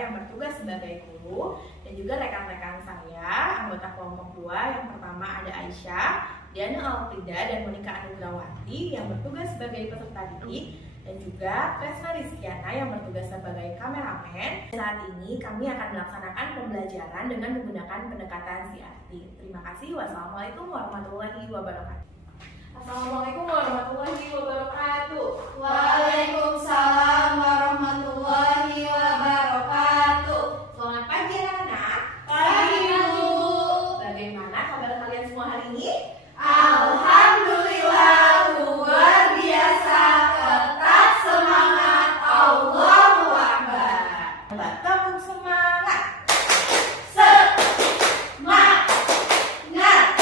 yang bertugas sebagai guru, dan juga rekan-rekan saya, anggota kelompok 2. Yang pertama ada Aisyah, Diana Alfrida, dan Monika Anugrawati yang bertugas sebagai peserta didik, dan juga Tresna Rizkyana yang bertugas sebagai kameramen. Saat ini kami akan melaksanakan pembelajaran dengan menggunakan pendekatan CRT. Terima kasih. Wassalamualaikum warahmatullahi wabarakatuh. Assalamualaikum warahmatullahi wabarakatuh. Waalaikumsalam warahmatullahi wabarakatuh. Selamat pagi anak-anak. Pagi Bu. Bagaimana kabar kalian semua hari ini? Alhamdulillah luar biasa. Tetap semangat. Allahu Akbar. Tepuk semangat. Semangat. Ya,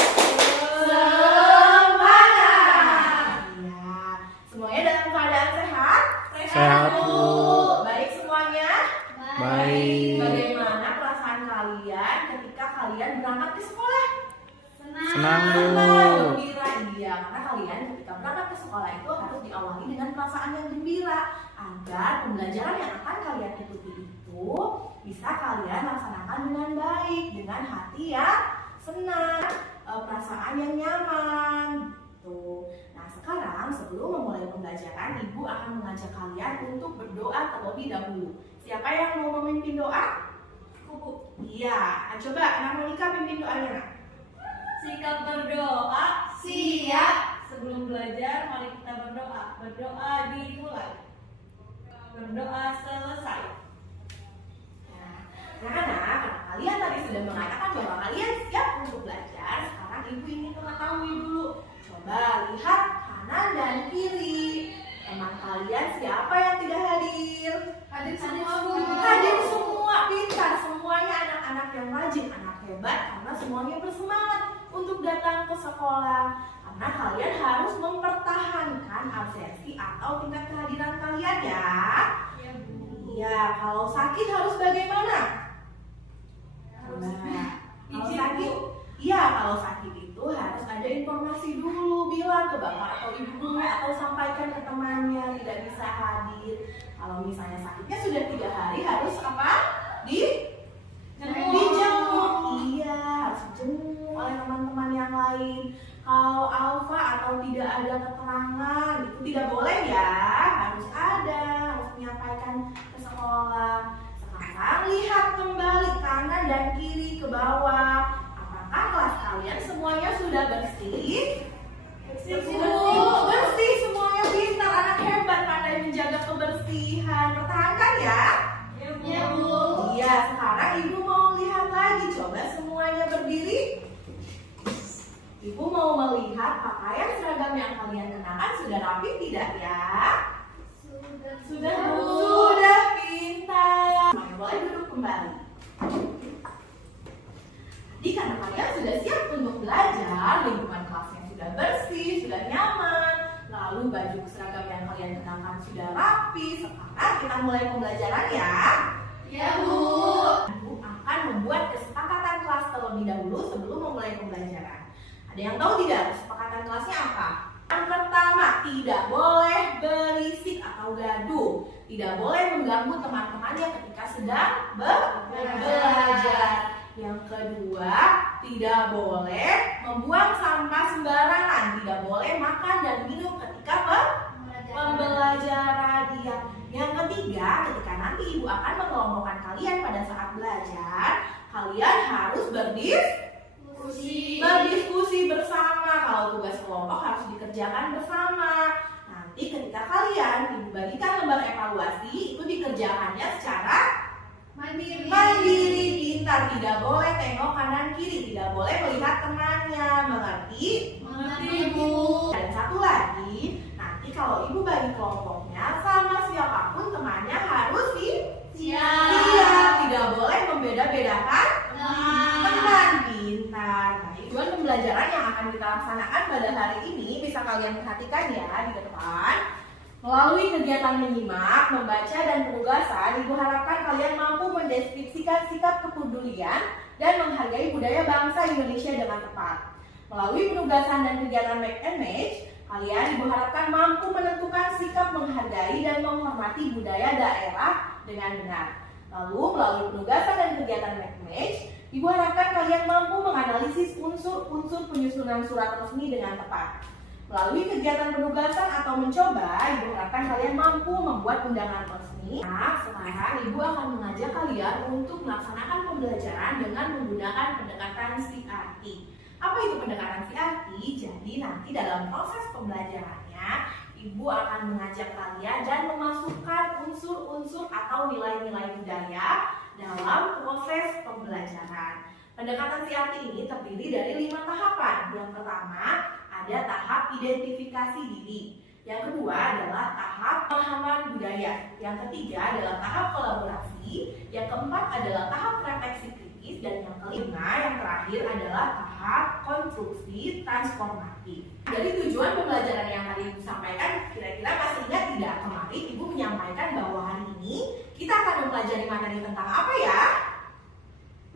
semuanya dalam keadaan sehat? Sehat, Bu. Baik semuanya? Baik. Bagaimana perasaan kalian ketika kalian berangkat ke sekolah? Senang, Bu. Gembira, iya. Karena kalian ketika berangkat ke sekolah itu harus diawali dengan perasaan yang gembira agar pembelajaran yang akan kalian ikuti itu bisa kalian laksanakan dengan baik, dengan hati yang senang, perasaan yang nyaman. Tuh. Nah, sekarang sebelum memulai pembelajaran, Ibu akan mengajak kalian untuk berdoa terlebih dahulu. Siapa yang mau memimpin doa? Bu. Iya, coba Anak Monika pimpin doanya, Nak. Sikap berdoa siap. Sebelum belajar, mari kita berdoa. Berdoa dimulai. Berdoa selesai. Nah, anak-anak, karena kalian tadi sudah mengatakan bahwa kalian siap untuk belajar, sekarang Ibu ingin mengetahui dulu. Coba lihat kanan dan kiri. Teman kalian siapa yang tidak hadir? Hadir semua Bu. Hadir semua, pintar. Semuanya anak-anak yang rajin, anak hebat, karena semuanya bersemangat untuk datang ke sekolah. Karena kalian harus mempertahankan absensi atau tingkat kehadiran kalian ya. Ya Bu. Iya, kalau sakit harus bagaimana? Harus Nah, kalau izin, sakit, Bu. iya kalau sakit itu harus ada informasi dulu, bilang ke bapak atau ibu guru atau sampaikan ke temannya tidak bisa hadir. Kalau misalnya sakitnya sudah 3 hari harus apa? Dijenguk. Iya, harus dijenguk oleh teman-teman yang lain. Kalau alfa atau tidak ada keterangan itu tidak boleh ya, harus ada, harus menyampaikan ke sekolah. Sekarang lihat kembali kanan dan kiri ke bawah. Apakah kelas kalian semuanya sudah bersih? Bersih semuanya, pintar, anak hebat, pandai menjaga kebersihan. Pertahankan ya. Ya Bu. Iya, sekarang Ibu mau lihat lagi. Coba semuanya berdiri. Ibu mau melihat pakaian seragam yang kalian kenakan sudah rapi tidak ya? Sudah Bu. Sudah, pintar. Boleh duduk kembali. Jadi karena kalian sudah siap untuk belajar, lingkungan kelasnya sudah bersih, sudah nyaman, lalu baju seragam yang kalian kenakan sudah rapi. Sekarang kita mulai pembelajaran ya. Ya Bu. Ibu akan membuat kesepakatan kelas terlebih dahulu sebelum memulai pembelajaran. Ada yang tahu tidak kesepakatan kelasnya apa? Yang pertama, tidak boleh berisik atau gaduh. Tidak boleh mengganggu teman-temannya ketika sedang belajar. Yang kedua, tidak boleh membuang sampah sembarangan. Tidak boleh makan dan minum ketika pembelajaran. Yang ketiga, ketika nanti Ibu akan mengelompokkan kalian pada saat belajar, kalian harus berdiskusi bersama. Kalau tugas kelompok harus dikerjakan bersama. Nanti ketika kalian Ibu bagikan lembar evaluasi, itu dikerjakannya secara mandiri, pintar. Tidak boleh tengok kanan kiri, tidak boleh melihat temannya. Mengerti? Mengerti Bu. Dan satu lagi, nanti kalau Ibu bagi kelompoknya sama siapapun temannya harus siap. Tidak boleh membeda-bedakan teman, pintar. Nah, tujuan pembelajaran yang akan kita laksanakan pada hari ini bisa kalian perhatikan ya di depan. Melalui kegiatan menyimak, membaca, dan penugasan, Ibu harapkan kalian mampu mendeskripsikan sikap kepedulian dan menghargai budaya bangsa Indonesia dengan tepat. Melalui penugasan dan kegiatan make and match, kalian Ibu harapkan mampu menentukan sikap menghargai dan menghormati budaya daerah dengan benar. Lalu melalui penugasan dan kegiatan match, Ibu harapkan kalian mampu menganalisis unsur-unsur penyusunan surat resmi dengan tepat. Melalui kegiatan penugasan atau mencoba, Ibu harapkan kalian mampu membuat undangan resmi. Nah, sekarang Ibu akan mengajak kalian untuk melaksanakan pembelajaran dengan menggunakan pendekatan CRT. Apa itu pendekatan CRT? Jadi nanti dalam proses pembelajarannya, Ibu akan mengajak kalian dan memasukkan unsur-unsur atau nilai-nilai budaya dalam proses pembelajaran. Pendekatan CRT ini terdiri dari 5 tahapan. Yang pertama, ada tahap identifikasi diri. Yang kedua adalah tahap pemahaman budaya. Yang ketiga adalah tahap kolaborasi. Yang keempat adalah tahap refleksi kritis. Dan yang kelima, yang terakhir adalah tahap konstruksi transformatif. Dari tujuan pembelajaran yang tadi Ibu sampaikan, kira-kira masih ingat tidak? Kemarin Ibu menyampaikan bahwa hari ini kita akan mempelajari materi tentang apa ya?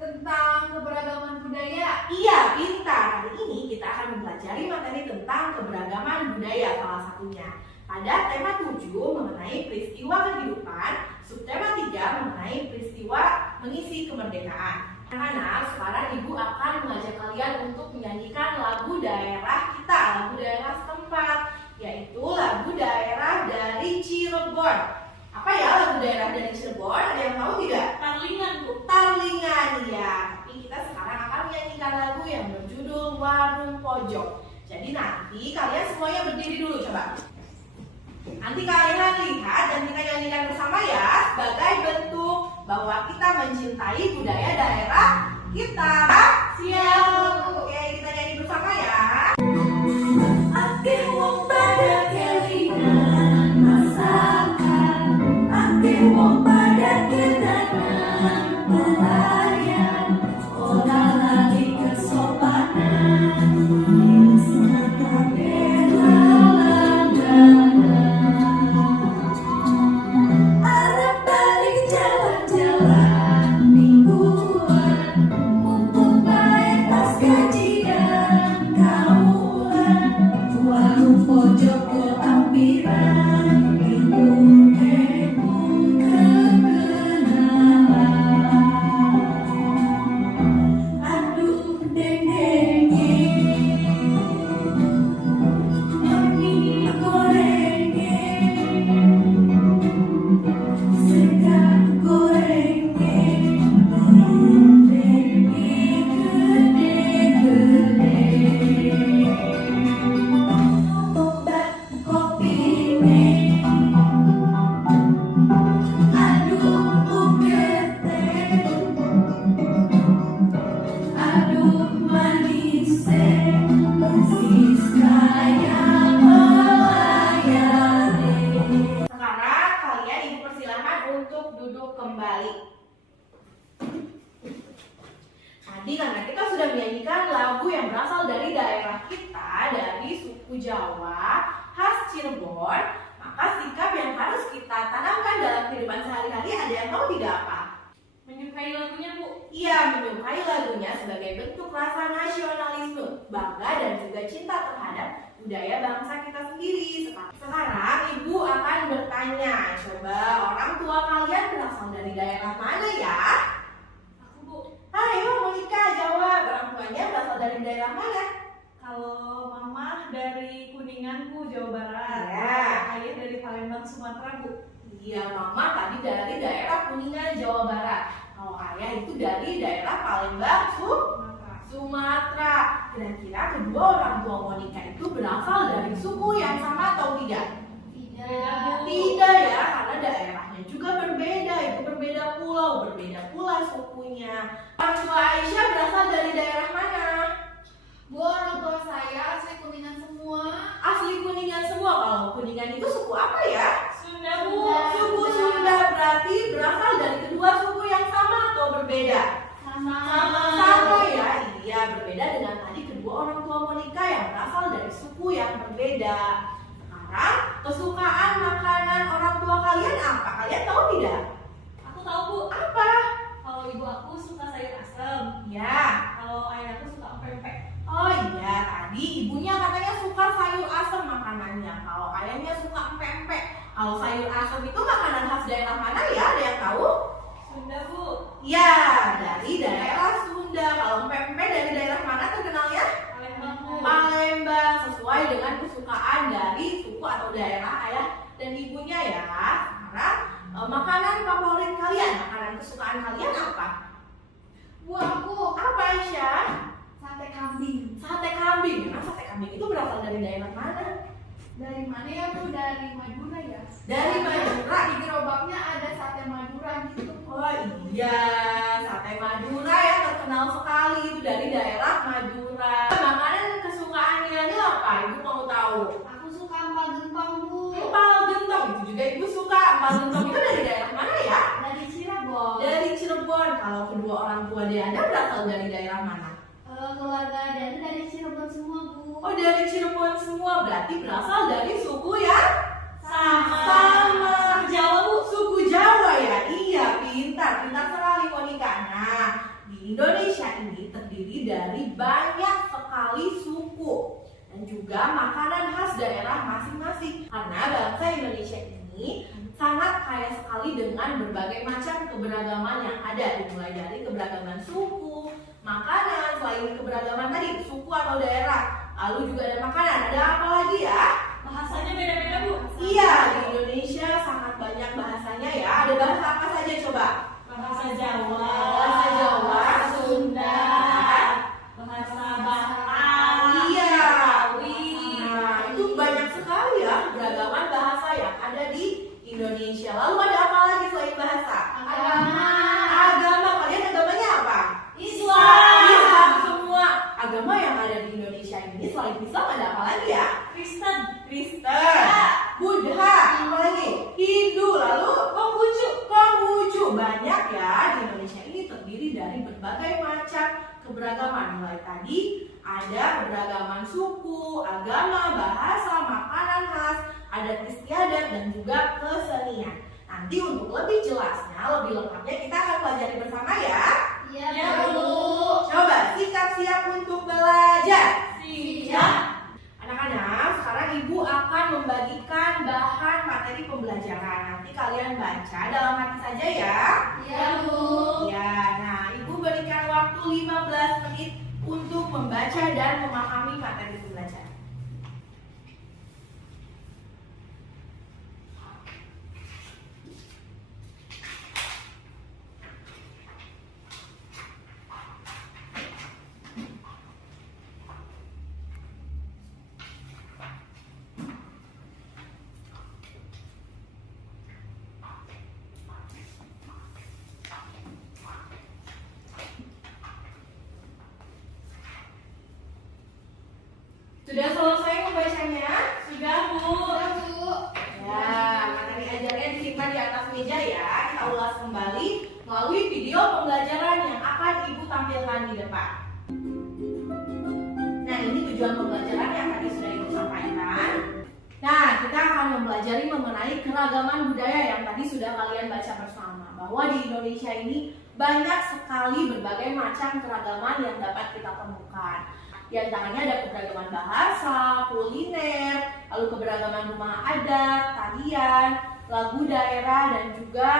Tentang keberagaman budaya. Iya, pintar. Hari ini kita akan mempelajari materi tentang keberagaman budaya salah satunya. Pada tema 7 mengenai peristiwa kehidupan, subtema 3 mengenai peristiwa mengisi kemerdekaan. Anak-anak, sekarang Ibu akan mengajak kalian untuk menyanyikan lagu daerah kita, lagu daerah setempat, yaitu lagu daerah dari Cirebon. Apa ya lagu daerah dari Cirebon? Ada yang tahu tidak? Tarlingan, Bu. Tarlingan, ya. Tapi kita sekarang akan menyanyikan lagu yang berjudul Warung Pojok. Jadi nanti kalian semuanya berdiri dulu, coba. Nanti kalian lihat dan kita nyanyikan bersama ya, sebagai bentuk bahwa kita mencintai budaya daerah kita. Siap? Oke, kita nyanyi bersama ya. Ake wong pada kelingan masakan, ake wong pada kedanan pelayan, ora lali kesopanan, sakake langganan. Arep balik jalan-jalan mingguan, mumpung bae pas gajian kaulan, warung pojok keampiran, ilmu-ilmu kekenalan. Aduh deng-denge, mani gorenge, segar gorenge, deng-denge gede-gede. Obat kopine, aduh bukete, aduh manise, manis kaya melayani. Sekarang kalian Ibu persilahkan untuk duduk kembali. Tadi karena kita sudah menyanyikan lagu yang berasal dari daerah kita, dari suku Jawa, khas Cirebon, maka sikap yang harus kita tanamkan dalam kehidupan sehari-hari ada yang tahu tidak apa? Menyukai lagunya, Bu. Ia menyukai lagunya sebagai bentuk rasa nasionalisme, bangga dan juga cinta terhadap budaya bangsa kita sendiri. Sekarang Ibu akan bertanya, coba orang tua kalian berasal dari daerah mana ya? Aku, Bu. Ayo Monica jawab, orang tuanya berasal dari daerah mana? Kalau mama dari Kuningan, Bu, Jawa Barat. Ya. Ayah dari Palembang, Sumatera, Bu. Iya, mama tadi dari daerah Kuningan, Jawa Barat. Kalau ayah itu dari daerah Palembang, Sumatera. Sumatera. Kira-kira kedua orang tua Monica itu berasal dari suku yang sama atau tidak? Tidak. Tidak ya, karena daerahnya juga berbeda. Itu berbeda pulau, berbeda pula sukunya. Orang tua Aisyah berasal dari daerah mana? Bu, orang tua saya asli Kuningan semua. Asli Kuningan semua. Kalau Kuningan itu suku apa ya? Sunda, Bu. Suku Sunda, berarti berasal dari kedua suku yang sama atau berbeda? Sama. Sama ya, iya berbeda dengan tadi kedua orang tua Monica yang berasal dari suku yang berbeda. Sekarang kesukaan makanan orang tua kalian apa? Kalian tahu tidak? Aku tahu, Bu. Apa? Kalau ibu aku suka sayur asam. Ya. Kalau ayahku suka pempek. Oh iya, tadi ibunya katanya suka sayur asam makanannya. Kalau ayahnya suka pempek. Kalau sayur asam itu makanan khas daerah mana ya? Ada yang tahu? Sunda. Ya, dari daerah Sunda. Kalau empek-empek dari daerah mana terkenalnya? Palembang, Bu. Palembang, sesuai dengan kesukaan dari suku atau daerah ayah dan ibunya ya. Sekarang makanan favorit kalian, makanan kesukaan kalian apa? Bu, aku Apa Aisyah? sate kambing. Sate kambing. Nah, sate kambing itu berasal dari daerah mana? Dari mana ya, Bu? Dari Madura ya? Dari Madura. Di gerobaknya ada sate Madura gitu. Oh iya, sate Madura yang terkenal sekali itu dari daerah Madura. Makanan kesukaannya ini apa? Ibu mau tahu? Aku suka empal gentong, Bu. Empal gentong itu juga ibu suka. Empal gentong itu dari daerah mana ya? Dari Cirebon. Dari Cirebon. Kalau kedua orang tua Anda berasal dari daerah mana? Keluarga dari Cirebon semua, Bu. Oh, dari Cirebon semua. Berarti berasal dari suku ya? Sama. Sama. Jawa Bu, suku Jawa ya? Iya, pintar sekali Monica. Nah, di Indonesia ini terdiri dari banyak sekali suku dan juga makanan khas daerah masing-masing. Karena bangsa Indonesia ini sangat kaya sekali dengan berbagai macam keberagaman yang ada, dimulai dari keberagaman suku, makanan, selain keberagaman tadi suku atau daerah, lalu juga ada makanan. Ada apa lagi ya? Bahasanya beda-beda, Bu. Iya, di Indonesia sangat banyak bahasanya ya. Ada bahasa apa saja coba? Bahasa Jawa, Bahasa Jawa, Sunda, bahasa Batak, Iya. Betawi. Nah, itu banyak sekali ya keberagaman bahasa yang ada di Indonesia. Lalu ada apa lagi selain bahasa? Agama. Agama. Kalian agamanya apa? Islam. Islam semua. Agama yang ada di Indonesia ini selain Islam ada apa lagi ya? Kristen, Kristen, Buddha, apa lagi? Hindu, lalu Konghucu. Banyak ya, di Indonesia ini terdiri dari berbagai macam keberagaman. Mulai tadi ada keberagaman suku, agama, bahasa, makanan khas, adat istiadat, dan juga kesenian. Nanti untuk lebih jelasnya, lebih lengkapnya kita akan pelajari bersama ya. Iya, Ya, Bu. Coba siap untuk belajar. siap. Anak-anak, sekarang Ibu akan membagikan bahan materi pembelajaran. Nanti kalian baca dalam hati saja ya. Iya, Bu. Ya, nah Ibu berikan waktu 15 menit untuk membaca dan memahami materi pembelajaran. Sudah selesai membacanya? Sudah, Bu. Iya, Bu. Ya, materi ajarnya disimpan di atas meja ya. Kita ulas kembali melalui video pembelajaran yang akan Ibu tampilkan di depan. Nah, ini tujuan pembelajaran yang tadi sudah Ibu sampaikan. Nah, kita akan mempelajari mengenai keragaman budaya yang tadi sudah kalian baca bersama. Bahwa di Indonesia ini banyak sekali berbagai macam keragaman yang dapat kita temukan. Di antaranya ada keberagaman bahasa, kuliner, lalu keberagaman rumah adat, tarian, lagu daerah, dan juga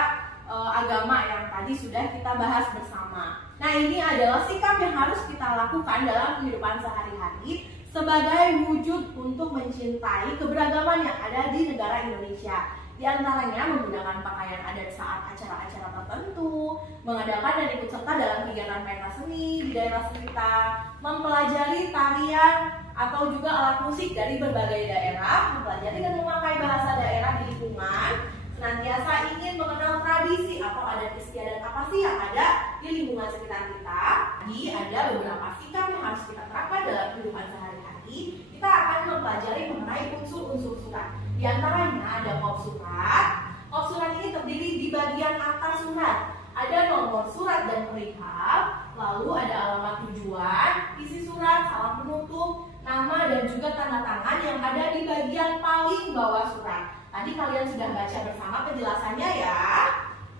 agama yang tadi sudah kita bahas bersama. Nah, ini adalah sikap yang harus kita lakukan dalam kehidupan sehari-hari sebagai wujud untuk mencintai keberagaman yang ada di negara Indonesia. Di antaranya menggunakan pakaian adat saat acara-acara tertentu, mengadakan dan ikut serta dalam kegiatan pentas seni di daerah sekitar, mempelajari tarian atau juga alat musik dari berbagai daerah, mempelajari dan memakai bahasa daerah di lingkungan, senantiasa ingin mengenal tradisi atau adat istiadat apa sih yang ada di lingkungan sekitar kita. Jadi ada beberapa sikap yang harus kita terapkan dalam kehidupan sehari-hari. Kita akan mempelajari mengenai unsur-unsur surat. Di antaranya ada kop surat. Kop surat ini terdiri di bagian atas surat. Ada nomor surat dan perihal, lalu ada alamat tujuan, isi surat, salam penutup, nama dan juga tanda tangan yang ada di bagian paling bawah surat. Tadi kalian sudah baca bersama penjelasannya ya.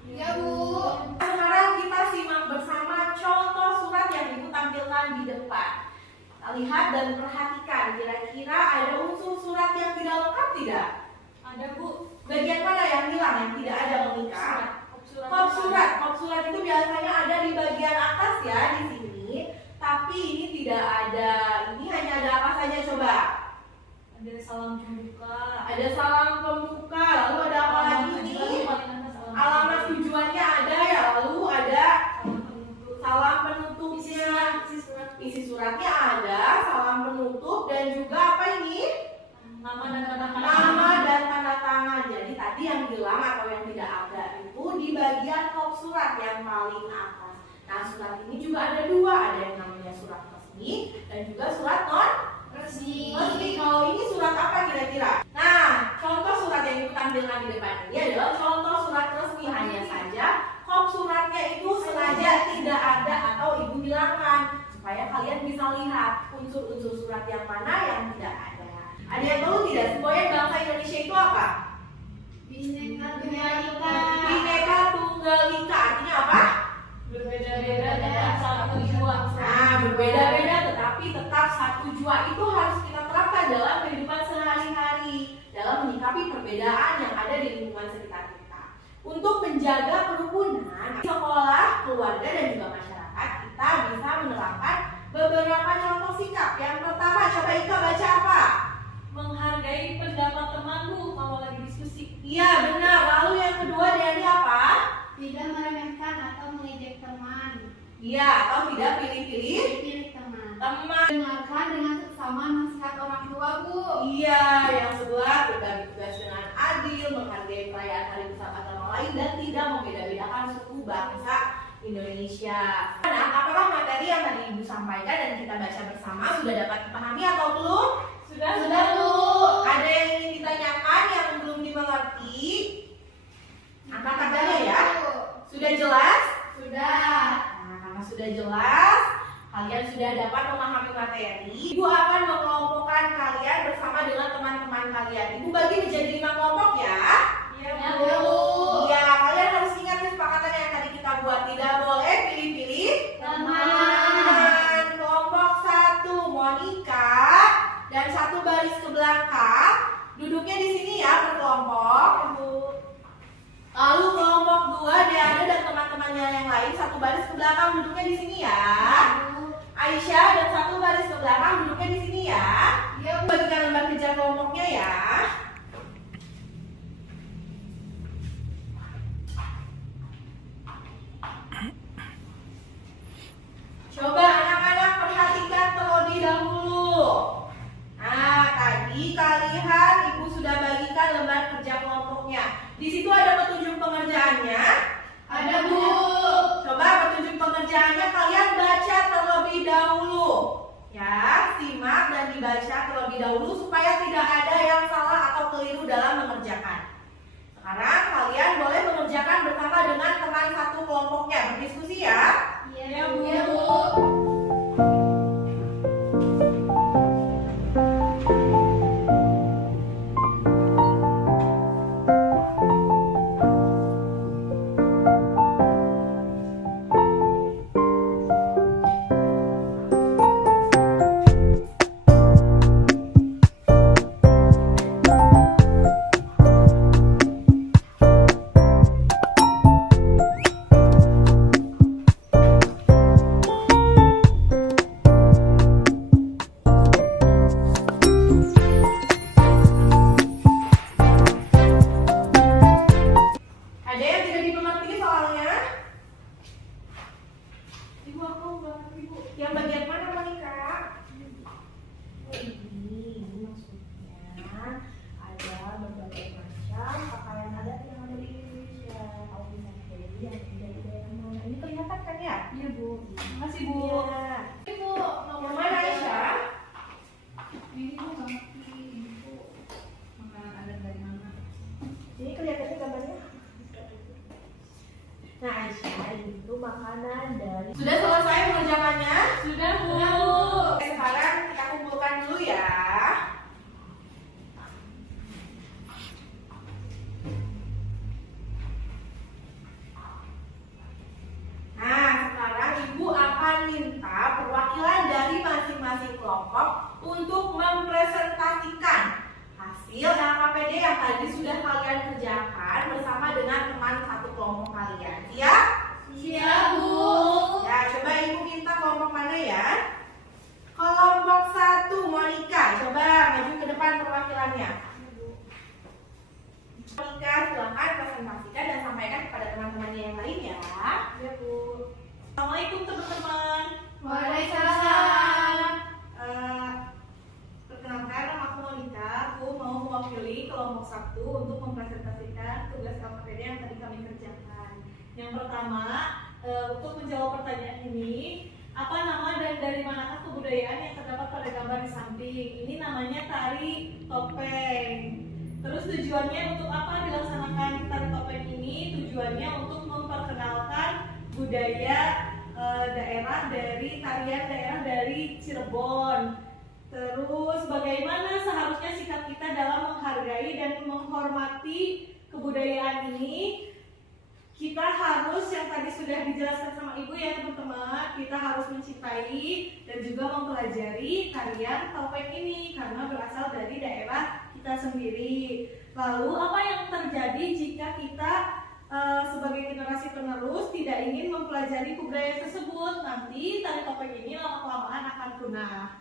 Iya, Bu. Sekarang kita simak bersama contoh surat yang Ibu tampilkan di depan. Kita lihat dan perhatikan, kira-kira ada unsur surat yang tidak lengkap tidak? Ada, Bu. Bagian mana yang hilang, yang tidak ada Monica? Kop surat itu biasanya ada di bagian atas ya di sini. Tapi ini tidak ada. Ini hanya ada apa saja coba? Ada salam pembuka. Ada salam pembuka. Lalu ada apa lagi nih? Alamat tujuannya ada ya. Lalu ada salam penutupnya. Isi suratnya ada, salam penutup dan juga apa ini? Nama dan tanda tangan. Nama dan tanda tangan. Jadi tadi yang hilang atau yang tidak ada itu di bagian kop surat yang paling atas. Nah, surat ini juga ada dua, ada yang namanya surat resmi dan juga surat non resmi. Kalau ini surat apa kira-kira? Nah, contoh surat yang ibu tampilkan di depan ini adalah contoh surat resmi. Hanya saja kop suratnya itu sengaja tidak ada atau ibu hilangkan supaya kalian bisa lihat unsur-unsur surat yang mana yang tidak ada. Ada yang tahu tidak? Semboyan bangsa Indonesia itu apa? Bhinneka Tunggal Ika. Bhinneka Tunggal Ika artinya apa? Berbeda-beda tetap satu jua. Nah, berbeda-beda tetapi tetap satu jua itu harus kita terapkan dalam kehidupan sehari-hari dalam menyikapi perbedaan yang ada di lingkungan sekitar kita. Untuk menjaga kerukunan, sekolah, keluarga dan juga masyarakat kita bisa menerapkan beberapa contoh sikap. Yang pertama, coba Ika baca apa? Menghargai pendapat temanku kalau lagi diskusi. Iya benar. Lalu yang kedua dari apa? Tidak meremehkan atau mengejek teman. Iya, atau tidak pilih-pilih teman. teman. Dengarkan dengan seksama nasihat orang tua, Bu. Iya, yang sebelah berbagi tugas dengan adil, menghargai perayaan hari besar agama lain dan tidak membeda-bedakan suku bangsa Indonesia. Nah, apakah materi yang tadi Ibu sampaikan dan kita baca bersama sudah dapat dipahami atau belum? Sudah, Bu. Ada yang ingin ditanyakan yang belum dimengerti? Angkat tangannya ya. Sudah jelas? Sudah. Nah, karena sudah jelas, kalian sudah dapat memahami materi. Ibu akan mengelompokkan kalian bersama dengan teman-teman kalian. Ibu bagi menjadi 5 kelompok ya. Iya, Ya, Bu. Bu. Ya, kalian harus ingat kesepakatan yang tadi kita buat. Tidak boleh pilih-pilih teman. Kelompok 1, Monica dan 1 baris ke belakang. Duduknya di sini ya per kelompok. Lalu kelompok 2, Deana dan teman-temannya yang lain 1 baris ke belakang duduknya di sini ya. Aisyah dan 1 baris ke belakang duduknya di sini ya. Iya, Bu. Bagikan lembar kerja kelompoknya ya. Coba anak-anak perhatikan terlebih dahulu. Nah, tadi kalian Ibu sudah bagikan lembar kerja kelompoknya. Di situ ada petunjuk pengerjaannya. Ada, Bu. Coba petunjuk pengerjaannya kalian baca terlebih dahulu. Ya, simak dan dibaca terlebih dahulu supaya tidak ada yang salah atau keliru dalam mengerjakan. Sekarang kalian boleh mengerjakan bersama dengan teman satu kelompoknya. Berdiskusi ya. Iya, Bu. Iya, Bu. Ada yang tidak dimengerti soalnya? Ibu, aku nggak ngerti, Bu. Yang bagian mana Monica? Oh, ini maksudnya ada berbagai macam pakaian adat yang ada di Indonesia. Kamu bisa pilih yang ada di daerah mana? Ini kelihatan kan ya? Iya, Bu. Makasih, Bu. Iya. Ibu, Yang mana Aisyah? Ini Bu nggak ngerti. Ini Bu makanan adat dari mana? Ini kelihatannya gambarnya. Nah Aisyah, itu makanan dari. Sudah selesai pengerjaannya? Sudah, Bu. Oke, sekarang kita kumpulkan dulu ya. Nah, sekarang Ibu akan minta perwakilan dari masing-masing kelompok untuk mempresentasikan hasil LKPD yang tadi sudah kalian kerjakan bersama dengan teman satu kelompok. kelompok kalian. Siap? Siap, Bu. Ya, coba ibu minta kelompok mana ya? Kelompok 1, Monica. Coba maju ke depan perwakilannya. Monica, silakan presentasikan dan sampaikan kepada teman-temannya yang lain ya. Ya, Bu. Assalamualaikum teman-teman. Waalaikumsalam. Perkenalkan, nama aku Monica. Aku mau mewakili kelompok 1 untuk mempresentasikan tugas KPD yang tadi kami kerjakan. Yang pertama, untuk menjawab pertanyaan ini, apa nama dan dari manakah kebudayaan yang terdapat pada gambar di samping? Ini namanya tari topeng. Terus tujuannya untuk apa dilaksanakan tari topeng ini? Tujuannya untuk memperkenalkan budaya daerah dari tarian daerah dari Cirebon. Terus bagaimana seharusnya sikap kita dalam menghargai dan menghormati kebudayaan ini? Kita harus, yang tadi sudah dijelaskan sama Ibu ya teman-teman, kita harus mencintai dan juga mempelajari tarian topeng ini karena berasal dari daerah kita sendiri. Lalu apa yang terjadi jika kita sebagai generasi penerus tidak ingin mempelajari kebudayaan tersebut? Nanti tari topeng ini lama-kelamaan akan punah.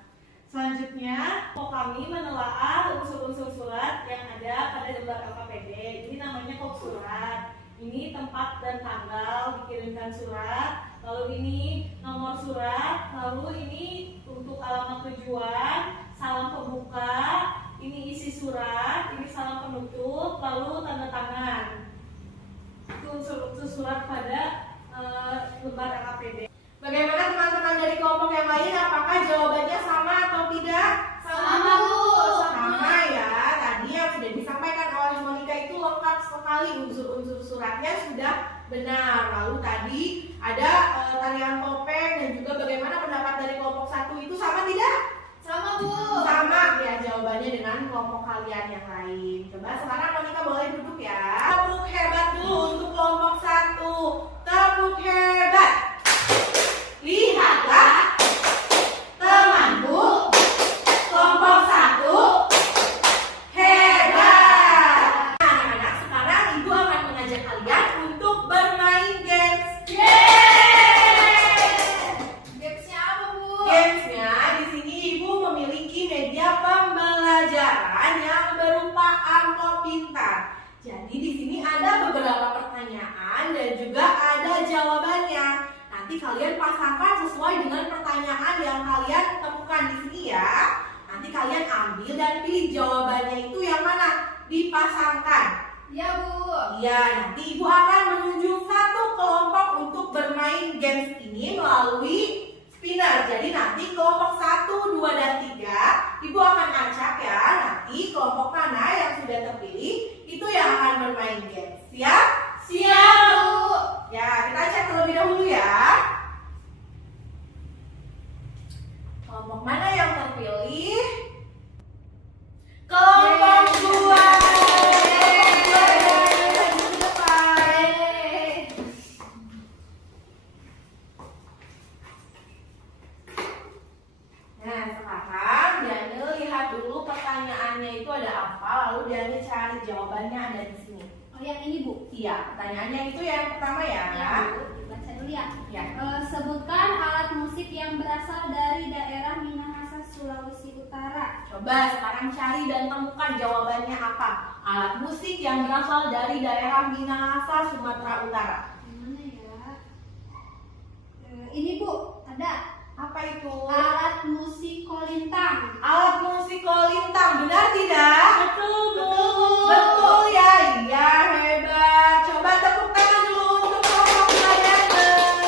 Selanjutnya, kami menelaah unsur-unsur surat yang ada pada lembar LKPD. Ini namanya kop surat. Ini tempat dan tanggal dikirimkan surat. Lalu ini nomor surat. Lalu ini untuk alamat tujuan, salam pembuka. Ini isi surat. Ini salam penutup. Lalu tanda tangan. Itu unsur surat pada lembar LKPD. Bagaimana teman-teman dari kelompok yang lain? Apakah jawabannya sama atau tidak? Sama, Bu. Sama ya. Tadi yang sudah disampaikan oleh Monica itu lengkap sekali, unsur-unsur suratnya sudah benar. Lalu tadi ada tarian topeng dan juga bagaimana pendapat dari kelompok 1 itu sama tidak? Sama, Bu. Sama ya jawabannya dengan kelompok kalian yang lain. Coba sekarang Monica boleh duduk ya. Tepuk hebat dulu untuk kelompok 1. Tepuk hebat. Lihatlah temanku, kelompok 1 hebat. Anak-anak, sekarang Ibu akan mengajak kalian untuk bermain games. Gamesnya apa, Bu? Gamesnya di sini Ibu memiliki media pembelajaran yang berupa amplop pintar. Jadi di sini ada beberapa pertanyaan dan juga ada jawabannya. Nanti kalian pasangkan sesuai dengan pertanyaan yang kalian temukan di sini ya. Nanti kalian ambil dan pilih jawabannya itu yang mana dipasangkan. Ya, Bu. Iya, nanti Ibu akan menunjuk satu kelompok untuk bermain games ini melalui spinner. Jadi nanti kelompok 1, 2, dan 3 Ibu akan acak ya. Nanti kelompok mana yang sudah terpilih itu yang akan bermain games. Siap? Siap, Bu. Ya, kita cek terlebih dahulu ya. Kelompok mana yang terpilih? Kelompok 2. Nah, sekarang Daniel lihat dulu pertanyaannya itu ada apa, lalu Daniel cari jawabannya ada di sini. Oh, yang ini, Bu. Iya, pertanyaannya itu yang pertama ya. Ya, Bu. Dibaca dulu ya. Ya. Sebutkan alat musik yang berasal dari daerah Minahasa, Sulawesi Utara. Coba sekarang cari dan temukan jawabannya apa. Alat musik yang berasal dari daerah Minahasa, Sumatera Utara. Mana ya? Ini, Bu. Ada. Apa itu? Alat musik kolintang. Alat musik kolintang, benar tidak? Betul, Bu. Betul ya, iya hebat. Coba tepuk tangan dulu untuk kelompok kalian.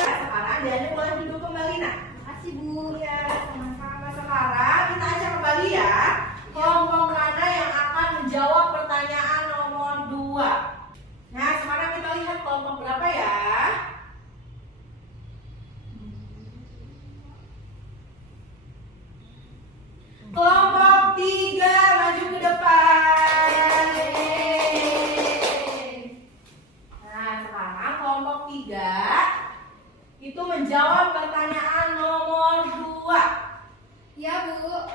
Sekarang Diana boleh duduk kembali nak. Makasih, Bu. Iya, sama-sama. Sekarang kita ajak kembali ya. Kelompok mana yang akan menjawab pertanyaan nomor 2? Nah, sekarang kita lihat kelompok berapa ya? Kelompok 3 maju ke depan. Nah, sekarang kelompok 3 itu menjawab pertanyaan nomor 2. Ya, Bu.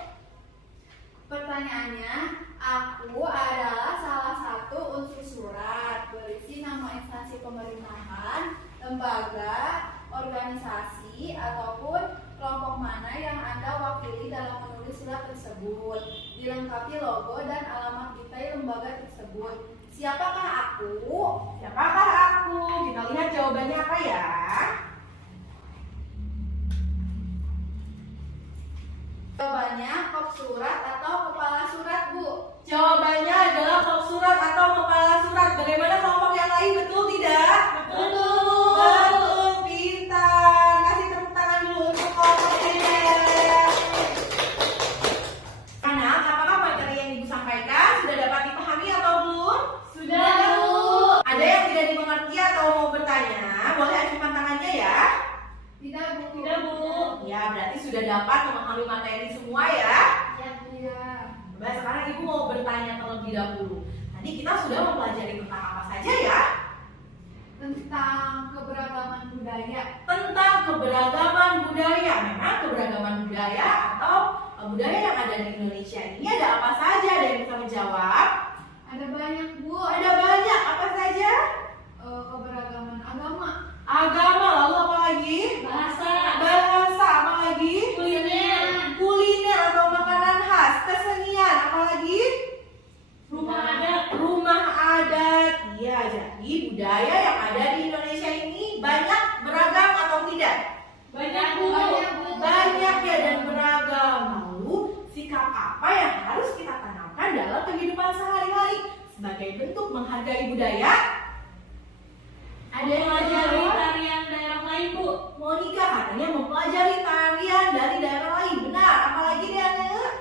Pertanyaannya, aku adalah salah satu unsur surat berisi isi nama instansi pemerintahan, lembaga, organisasi, ataupun kelompok mana yang Anda wakili dalam menulis surat tersebut. Dilengkapi logo dan alamat detail lembaga tersebut. Siapakah aku? Siapakah aku? Kita lihat jawabannya apa ya? Jawabannya kop surat atau kepala surat, Bu. Jawabannya adalah kop surat atau kepala surat. Bagaimana kelompok yang lain? Betul tidak? Betul. Betul, pintar. Kasih tepuk tangan dulu untuk kelompok ini. Anak, apakah materi yang Ibu sampaikan sudah dapat dipahami atau belum? Sudah, Bu. Ada yang tidak dimengerti atau mau bertanya? Boleh ajukan tangannya ya. Tidak, Bu. Tidak, Bu. Ya, berarti sudah dapat memahami materi semua ya. Ya. Baik, sekarang Ibu mau bertanya terlebih dahulu. Tadi kita sudah mempelajari tentang apa saja ya? Tentang keberagaman budaya. Tentang keberagaman budaya. Memang keberagaman budaya atau budaya yang ada di Indonesia ini ada apa saja? Ada yang bisa menjawab? Ada banyak, Bu. Ada banyak. Apa saja? Keberagaman agama. Agama, lalu apa lagi? Bahasa. Bahasa, apa lagi? Kuliner. Kuliner atau makanan khas. Kesenian, apa lagi? Rumah adat. Rumah adat. Iya, jadi budaya yang ada di Indonesia ini banyak, beragam atau tidak? Banyak, Bu. Banyak ya dan beragam. Lalu sikap apa yang harus kita tanamkan dalam kehidupan sehari-hari sebagai bentuk menghargai budaya? Ada yang Mempelajari ngajari? tarian daerah lain, Bu. Monica katanya mempelajari tarian dari daerah lain. Benar. Apalagi dia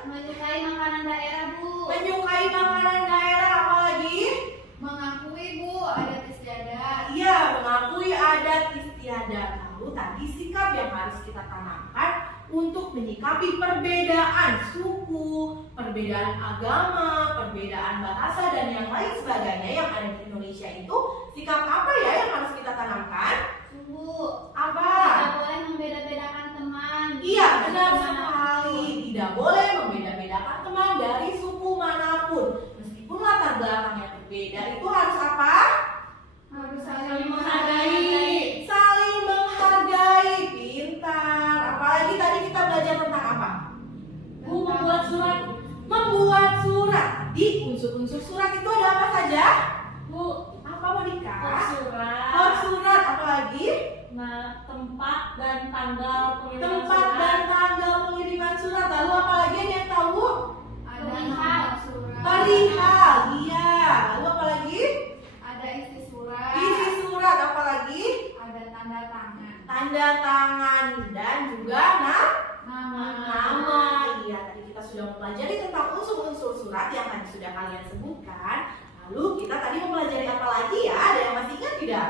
Menyukai makanan daerah, Bu. menyukai makanan daerah. Apalagi? Mengakui, Bu, adat istiadat. Iya, mengakui adat istiadat. Lalu tadi sikap yang harus kita tanamkan untuk menyikapi perbedaan suku, perbedaan agama, perbedaan bahasa dan yang lain sebagainya yang ada di Indonesia itu, sikap apa ya yang harus kita tanamkan? Bu, Apa? tidak boleh membeda-bedakan teman. Iya, benar sekali. Tidak boleh membeda-bedakan teman dari suku manapun. Meskipun latar belakangnya berbeda, itu harus apa? Harus Saling menghargai. Saling menghargai. Pintar. Apalagi tadi kita belajar tentang apa? Bu, membuat surat. Membuat surat. Di unsur-unsur surat itu ada apa saja? Bu, Apa Monica? surat. Kod surat, apa lagi? Nah, tempat dan tanggal pengiriman Tempat surat. dan tanggal pengiriman surat. Lalu apa lagi yang dia tahu? Ada Perihal. surat. Perihal. Iya. Lalu apa lagi? Ada isi surat. Isi surat, apa lagi? Ada tanda tangan. Tanda tangan dan juga nama. Iya, tadi kita sudah mempelajari tentang unsur-unsur surat yang tadi sudah kalian sebutkan. Lalu kita tadi mempelajari apa lagi ya? Ada yang masih ingat tidak?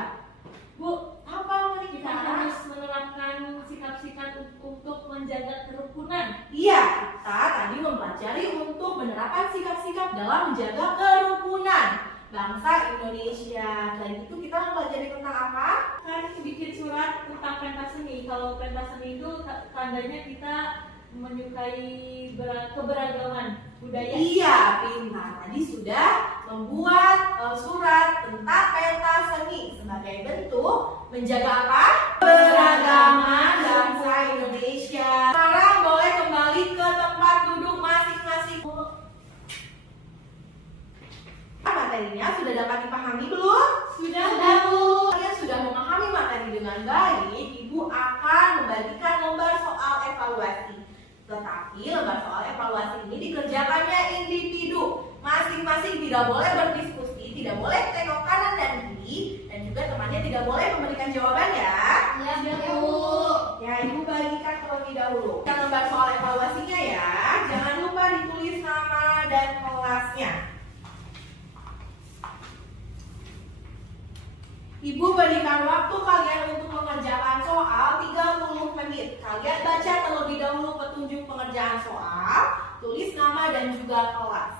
Bu, Apa Monica? kita harus menerapkan sikap-sikap untuk menjaga kerukunan. Iya, kita tadi mempelajari untuk menerapkan sikap-sikap dalam menjaga kerukunan bangsa Indonesia. Selain itu kita mempelajari tentang apa? Kan bikin surat tentang pentas seni. Kalau pentas seni itu tandanya kita menyukai keberagaman budaya. Iya, pintar. Tadi sudah membuat surat tentang pentas seni sebagai bentuk menjaga apa? Keberagaman bangsa Indonesia. Sekarang boleh kembali ke tempat duduk masing-masing. Materinya sudah dapat dipahami belum? Sudah, Bu. Kalian sudah memahami materi dengan baik, Ibu akan membagikan lembar soal evaluasi. Tetapi lembar soal evaluasi ini dikerjakannya individu. Masing-masing tidak boleh berdiskusi, tidak boleh tengok kanan dan kiri, dan juga temannya tidak boleh memberikan jawaban ya. Iya, Bu. Ya, Ibu bagikan terlebih dahulu. Kita lembar soal evaluasinya ya. Jangan lupa ditulis nama dan kelasnya. Ibu berikan waktu kalian untuk mengerjakan soal 30 menit. Kalian baca terlebih dahulu petunjuk pengerjaan soal, tulis nama dan juga kelas.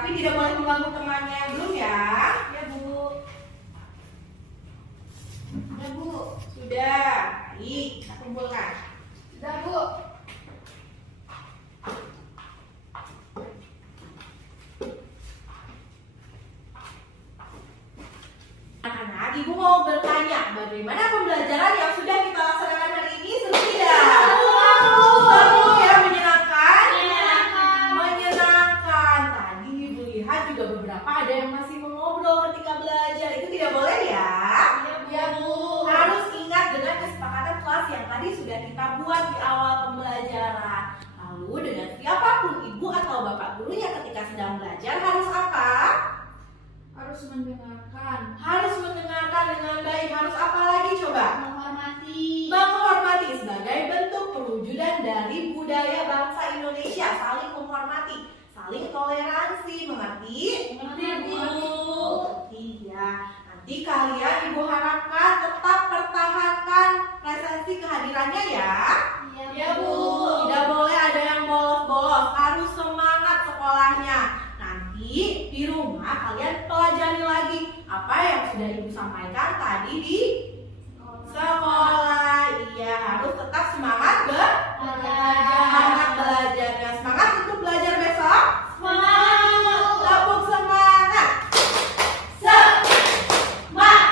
tapi tidak boleh mengganggu temannya yang belum ya. Ya Bu. Sudah Bu. Sudah. Baik, kita kumpulkan. Sudah Bu. Anak-anak, Ibu mau bertanya, bagaimana pembelajaran yang sudah kita laksanakan hari ini? Seru tidak? Seru ya, menyenangkan? Menyenangkan. Tadi Ibu lihat juga beberapa ada yang masih mengobrol ketika belajar. Itu tidak boleh ya? Ya Bu. Harus ingat dengan kesepakatan kelas yang tadi sudah kita buat di awal pembelajaran. Lalu dengan siapapun ibu atau bapak gurunya ketika sedang belajar harus apa? Harus mendengarkan. Harus mendengarkan dengan baik. Harus apa lagi coba? Menghormati. Menghormati sebagai bentuk perwujudan dari budaya bangsa Indonesia. Saling menghormati, saling toleransi. Mengerti? Mengerti Bu. Mengerti ya. Nanti kalian Ibu harapkan tetap pertahankan presensi kehadirannya ya. Ya Bu. Tidak boleh ada yang bolos-bolos. Harus semangat sekolahnya. Nanti di rumah kalian pelajari lagi apa yang sudah Ibu sampaikan tadi di sekolah. Iya, harus tetap semangat semangat belajarnya. Semangat untuk belajar besok. Tepuk semangat. Semangat.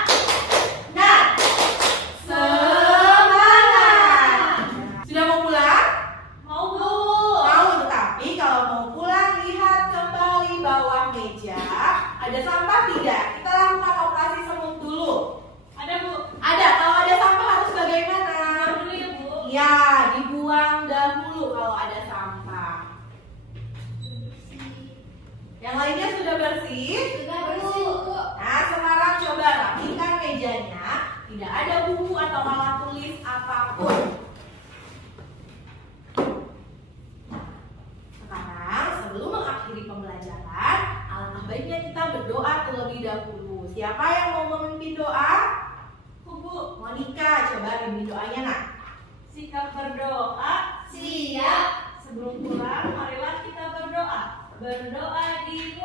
Sudah mau pulang? Mau Bu. Mau, tetapi kalau mau pulang lihat kembali bawah meja. Ada sampah tidak? Kita lakukan operasi semut dulu. Ada Bu. Ada, kalau ada sampah harus bagaimana? Dulu ya Bu. Ya, dibuang dahulu kalau ada sampah. Yang lainnya sudah bersih? Sudah bersih Bu. Nah, sekarang coba rapikan mejanya. Tidak ada buku atau alat tulis apapun. Sekarang, sebelum mengakhiri pembelajaran, alangkah baiknya kita berdoa terlebih dahulu. Siapa yang mau memimpin doa? Bu. Monica, coba pimpin doanya nak. Sikap berdoa. Siap. Sebelum pulang, marilah kita berdoa. Berdoa di